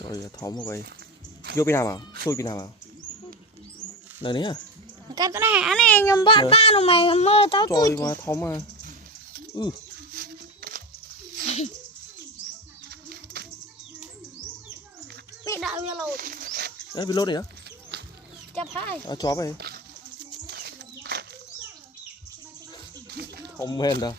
rồi thỏm vào vậy vô bên nào mà xui bên nào mà này nè cái này hả này nhom bạn ba nó mày mơ tao trời mà thỏm mà bị đạo như lột đấy bị lốt này á chập hai chó vậy không men đâu